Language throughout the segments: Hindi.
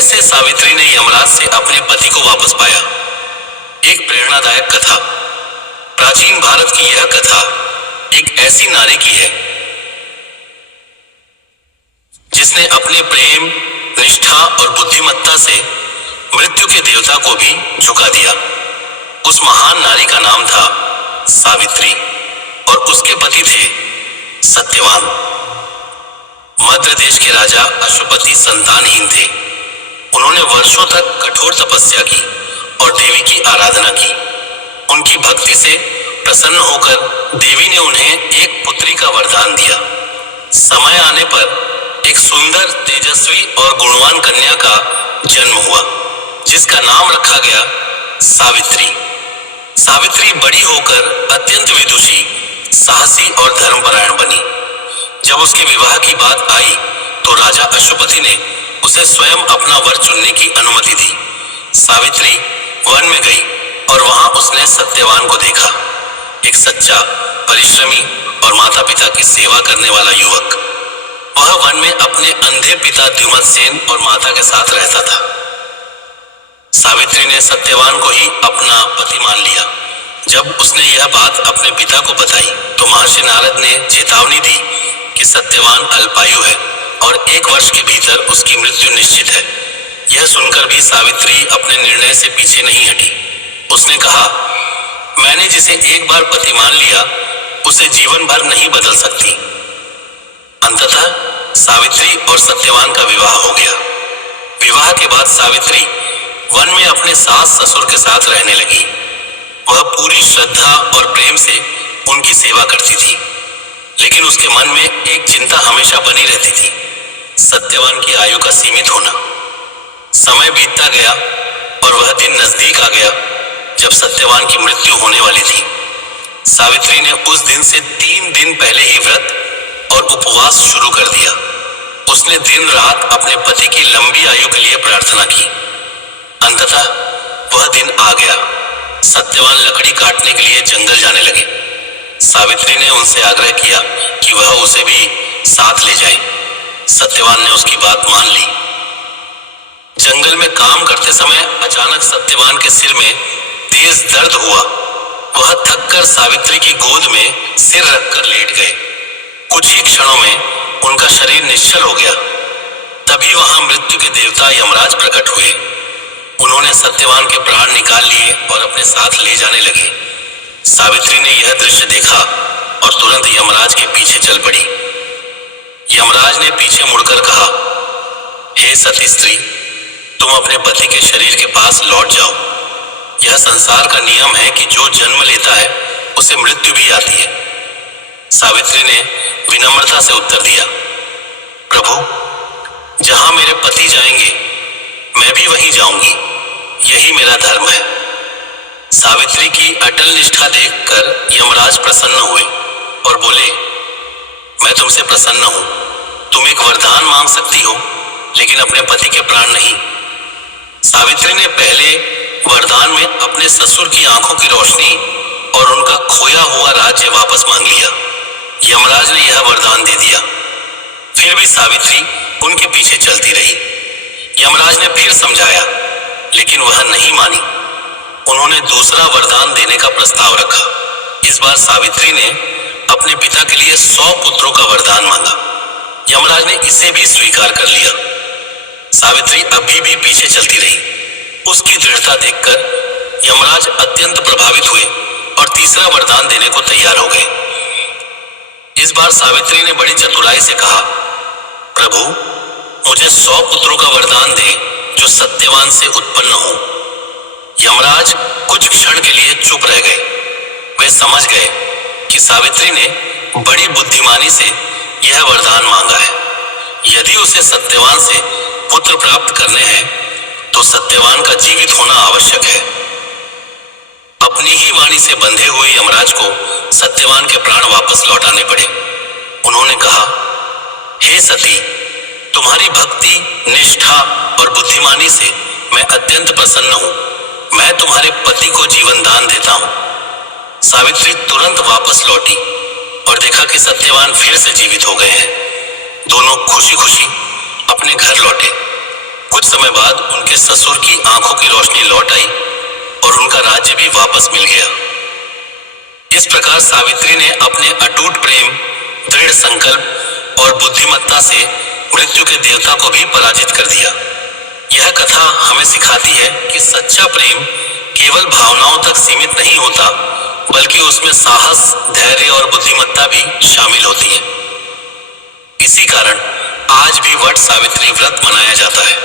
कैसे सावित्री ने यमराज से अपने पति को वापस पाया। एक प्रेरणादायक कथा। प्राचीन भारत की यह कथा एक ऐसी नारी की है जिसने अपने प्रेम, निष्ठा और बुद्धिमत्ता से मृत्यु के देवता को भी झुका दिया। उस महान नारी का नाम था सावित्री और उसके पति थे सत्यवान। मध्य देश के राजा अश्वपति संतानहीन थे। उन्होंने वर्षों तक कठोर तपस्या की और देवी की आराधना की। उनकी भक्ति से प्रसन्न होकर देवी ने उन्हें एक पुत्री का वरदान दिया। समय आने पर एक सुंदर, तेजस्वी और गुणवान कन्या का जन्म हुआ, जिसका नाम रखा गया सावित्री। सावित्री बड़ी होकर अत्यंत विदुषी, साहसी और धर्मपरायण बनी। जब उसके विवाह की बात आई तो राजा अश्वपति ने उसे स्वयं अपना वर चुनने की अनुमति दी। सावित्री वन में गई और वहां उसने सत्यवान को देखा, एक सच्चा, परिश्रमी और माता पिता की सेवा करने वाला युवक। वह वन में अपने अंधे पिता द्युमत्सेन और माता के साथ रहता था। सावित्री ने सत्यवान को ही अपना पति मान लिया। जब उसने यह बात अपने पिता को बताई तो महर्षि नारद ने चेतावनी दी कि सत्यवान अल्पायु है और 1 वर्ष के भीतर उसकी मृत्यु निश्चित है। यह सुनकर भी सावित्री अपने निर्णय से पीछे नहीं हटी। उसने कहा, मैंने जिसे एक बार पति मान लिया उसे जीवन भर नहीं बदल सकती। अंततः सावित्री और सत्यवान का विवाह हो गया। विवाह के बाद सावित्री वन में अपने सास ससुर के साथ रहने लगी। वह पूरी श्रद्धा और प्रेम से उनकी सेवा करती थी, लेकिन उसके मन में एक चिंता हमेशा बनी रहती थी, सत्यवान की आयु का सीमित होना। समय बीतता गया और वह दिन नजदीक आ गया जब सत्यवान की मृत्यु होने वाली थी। सावित्री ने उस दिन से 3 दिन पहले ही व्रत और उपवास शुरू कर दिया। उसने दिन रात अपने पति की लंबी आयु के लिए प्रार्थना की। अंततः वह दिन आ गया। सत्यवान लकड़ी काटने के लिए जंगल जाने लगे। सावित्री ने उनसे आग्रह किया कि वह उसे भी साथ ले जाएं। सत्यवान ने उसकी बात मान ली। जंगल में काम करते समय अचानक सत्यवान के सिर में तेज दर्द हुआ। वह थककर सावित्री की गोद में सिर रखकर लेट गए। कुछ ही क्षणों में उनका शरीर निश्चल हो गया। तभी वहां मृत्यु के देवता यमराज प्रकट हुए। उन्होंने सत्यवान के प्राण निकाल लिए और अपने साथ ले जाने लगे। सावित्री ने यह दृश्य देखा और तुरंत यमराज के पीछे चल पड़ी। यमराज ने पीछे मुड़कर कहा, हे सती स्त्री, तुम अपने पति के शरीर के पास लौट जाओ। यह संसार का नियम है कि जो जन्म लेता है उसे मृत्यु भी आती है। सावित्री ने विनम्रता से उत्तर दिया, प्रभु, जहां मेरे पति जाएंगे मैं भी वहीं जाऊंगी। यही मेरा धर्म है। सावित्री की अटल निष्ठा देखकर यमराज प्रसन्न हुए और बोले, मैं तुमसे प्रसन्न हूं। तुम एक वरदान मांग सकती हो, लेकिन अपने पति के प्राण नहीं। सावित्री ने पहले वरदान में अपने ससुर की आंखों की रोशनी और उनका खोया हुआ राज्य वापस मांग लिया। यमराज ने यह वरदान दे दिया। फिर भी सावित्री उनके पीछे चलती रही। यमराज ने फिर समझाया, लेकिन वह नहीं मानी। उन्होंने दूसरा वरदान देने का प्रस्ताव रखा। इस बार सावित्री ने अपने पिता के लिए 100 पुत्रों का वरदान मांगा। यमराज ने इसे भी स्वीकार कर लिया। सावित्री अभी भी पीछे चलती रही। उसकी दृढ़ता देखकर यमराज अत्यंत प्रभावित हुए और तीसरा वरदान देने को तैयार हो गए। इस बार सावित्री ने बड़ी चतुराई से कहा, प्रभु, मुझे 100 पुत्रों का वरदान दे जो सत्यवान से उत्पन्न हो। यमराज कुछ क्षण के लिए चुप रह गए। वे समझ गए कि सावित्री ने बड़ी बुद्धिमानी से यह वरदान मांगा है। यदि उसे सत्यवान से पुत्र प्राप्त करने हैं तो सत्यवान का जीवित होना आवश्यक है। अपनी ही वाणी से बंधे हुए यमराज को सत्यवान के प्राण वापस लौटाने पड़े। उन्होंने कहा, हे सती, तुम्हारी भक्ति, निष्ठा और बुद्धिमानी से मैं अत्यंत प्रसन्न हूं। मैं तुम्हारे पति को जीवन दान देता हूं। सावित्री तुरंत वापस लौटी और देखा कि सत्यवान फिर से जीवित हो गए हैं। दोनों खुशी खुशी अपने घर लौटे। कुछ समय बाद उनके ससुर की आंखों की रोशनी लौट आई और उनका राज्य भी वापस मिल गया। इस प्रकार सावित्री ने अपने अटूट प्रेम, दृढ़ संकल्प और बुद्धिमत्ता से मृत्यु के देवता को भी पराजित कर दिया। यह कथा हमें सिखाती है कि सच्चा प्रेम केवल भावनाओं तक सीमित नहीं होता, बल्कि उसमें साहस, धैर्य और बुद्धिमत्ता भी शामिल होती है। इसी कारण आज भी वट सावित्री व्रत मनाया जाता है।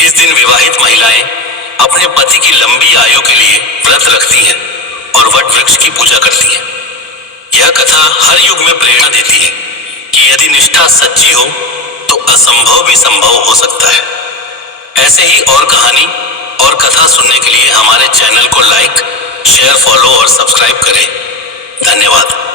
इस दिन विवाहित महिलाएं अपने पति की लंबी आयु के लिए व्रत रखती हैं और वट वृक्ष की पूजा करती हैं। यह कथा हर युग में प्रेरणा देती है कि यदि निष्ठा सच्ची हो तो असंभव भी संभव हो सकता है। ऐसे ही और कहानी और कथा सुनने के लिए हमारे चैनल को लाइक, शेयर, फॉलो और सब्सक्राइब करें। धन्यवाद।